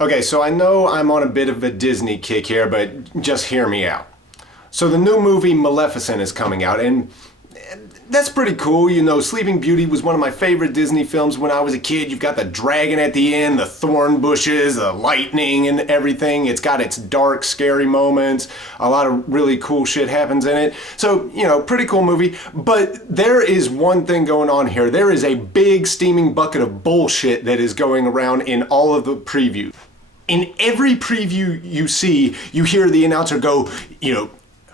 Okay, so I know I'm on a bit of a Disney kick here, but just hear me out. So the new movie Maleficent is coming out, and that's pretty cool. You know, Sleeping Beauty was one of my favorite Disney films when I was a kid. You've got the dragon at the end, the thorn bushes, the lightning and everything. It's got its dark, scary moments. A lot of really cool shit happens in it. So, you know, pretty cool movie. But there is one thing going on here. There is a big steaming bucket of bullshit that is going around in all of the previews. In every preview you see, you hear the announcer go, you know,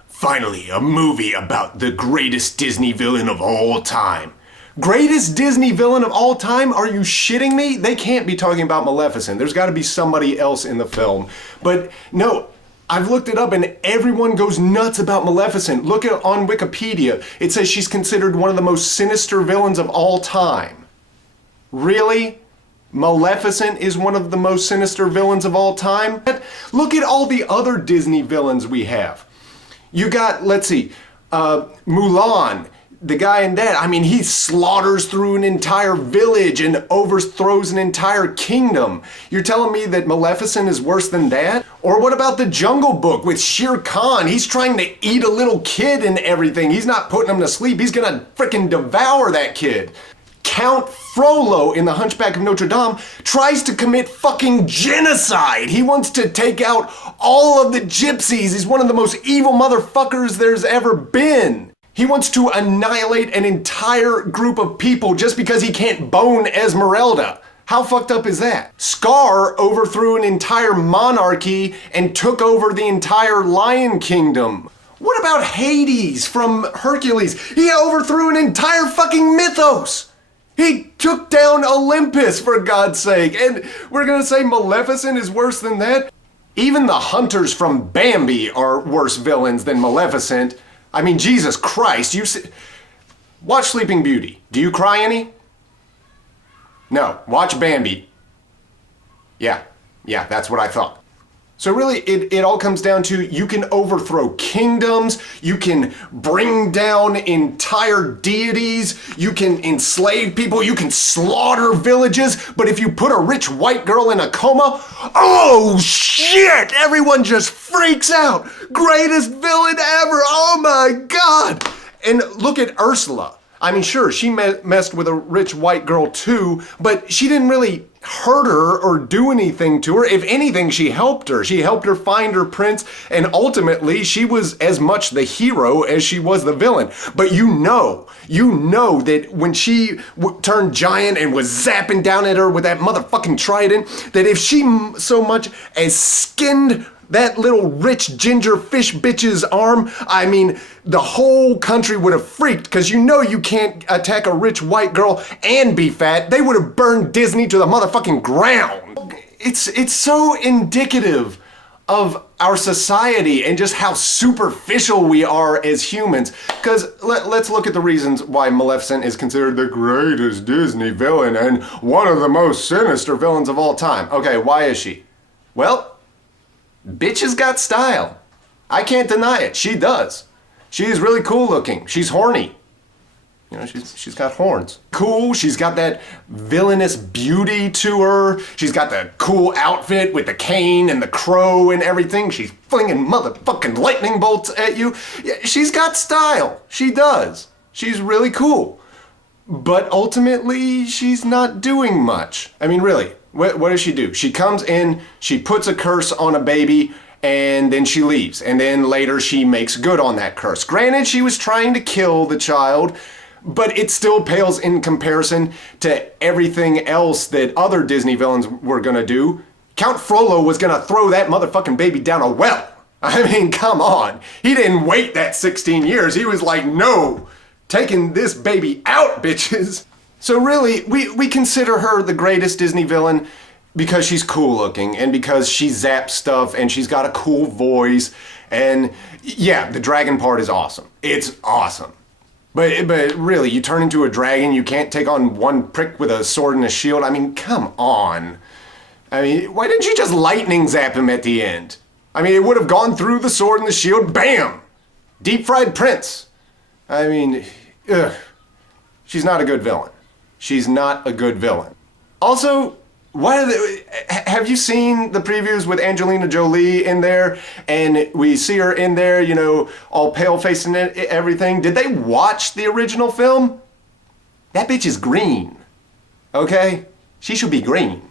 finally, a movie about the greatest Disney villain of all time. Greatest Disney villain of all time? Are you shitting me? They can't be talking about Maleficent. There's got to be somebody else in the film. But no, I've looked it up and everyone goes nuts about Maleficent. Look at on Wikipedia. It says she's considered one of the most sinister villains of all time. Really? Maleficent is one of the most sinister villains of all time? Look at all the other Disney villains we have. You got, let's see, Mulan, the guy in that, I mean, he slaughters through an entire village and overthrows an entire kingdom. You're telling me that Maleficent is worse than that? Or what about the Jungle Book with Shere Khan? He's trying to eat a little kid and everything. He's not putting him to sleep. He's gonna frickin' devour that kid. Count Frollo in The Hunchback of Notre Dame tries to commit fucking genocide. He wants to take out all of the gypsies. He's one of the most evil motherfuckers there's ever been. He wants to annihilate an entire group of people just because he can't bone Esmeralda. How fucked up is that? Scar overthrew an entire monarchy and took over the entire Lion Kingdom. What about Hades from Hercules? He overthrew an entire fucking mythos. He took down Olympus, for God's sake, and we're gonna say Maleficent is worse than that? Even the hunters from Bambi are worse villains than Maleficent. I mean, Jesus Christ, watch Sleeping Beauty. Do you cry any? No, watch Bambi. Yeah, that's what I thought. So really, it all comes down to you can overthrow kingdoms, you can bring down entire deities, you can enslave people, you can slaughter villages, but if you put a rich white girl in a coma, oh shit, everyone just freaks out. Greatest villain ever, oh my God. And look at Ursula. I mean, sure, she messed with a rich white girl too, but she didn't really hurt her or do anything to her. If anything, she helped her. She helped her find her prince, and ultimately, she was as much the hero as she was the villain. But you know that when she turned giant and was zapping down at her with that motherfucking trident, that if she so much as skinned that little rich ginger fish bitch's arm, I mean, the whole country would have freaked, because you know you can't attack a rich white girl and be fat. They would have burned Disney to the motherfucking ground. It's so indicative of our society and just how superficial we are as humans. Because let's look at the reasons why Maleficent is considered the greatest Disney villain and one of the most sinister villains of all time. Okay, why is she? Well, bitch has got style. I can't deny it. She does. She's really cool looking. She's horny. You know, she's got horns. Cool. She's got that villainous beauty to her. She's got the cool outfit with the cane and the crow and everything. She's flinging motherfucking lightning bolts at you. Yeah, she's got style. She does. She's really cool. But ultimately, she's not doing much. I mean, really. What does she do? She comes in, she puts a curse on a baby, and then she leaves. And then later she makes good on that curse. Granted, she was trying to kill the child, but it still pales in comparison to everything else that other Disney villains were gonna do. Count Frollo was gonna throw that motherfucking baby down a well. I mean, come on. He didn't wait that 16 years. He was like, no, taking this baby out, bitches. So really, we consider her the greatest Disney villain because she's cool looking and because she zaps stuff and she's got a cool voice. And yeah, the dragon part is awesome. It's awesome. But really, you turn into a dragon, you can't take on one prick with a sword and a shield. I mean, come on. I mean, why didn't you just lightning zap him at the end? I mean, it would have gone through the sword and the shield, bam! Deep fried prince. I mean, ugh. She's not a good villain. She's not a good villain. Also, Why are they, have you seen the previews with Angelina Jolie in there? And we see her in there, you know, all pale-faced and everything. Did they watch the original film? That bitch is green. Okay? She should be green.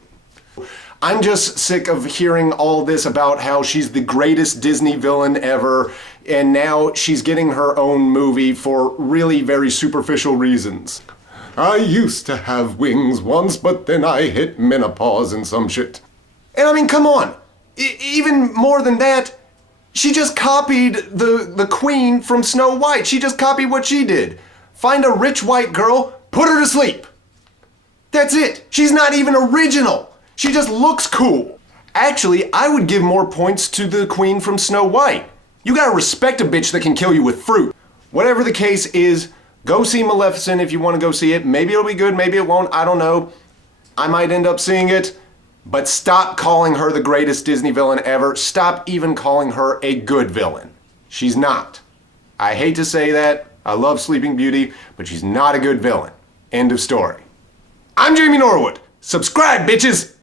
I'm just sick of hearing all this about how she's the greatest Disney villain ever, and now she's getting her own movie for really very superficial reasons. I used to have wings once, but then I hit menopause and some shit. And I mean, come on. Even more than that, she just copied the queen from Snow White. She just copied what she did. Find a rich white girl, put her to sleep. That's it. She's not even original. She just looks cool. Actually, I would give more points to the queen from Snow White. You gotta respect a bitch that can kill you with fruit. Whatever the case is, go see Maleficent if you want to go see it. Maybe it'll be good, maybe it won't, I don't know. I might end up seeing it. But stop calling her the greatest Disney villain ever. Stop even calling her a good villain. She's not. I hate to say that. I love Sleeping Beauty, but she's not a good villain. End of story. I'm Jamie Norwood. Subscribe, bitches!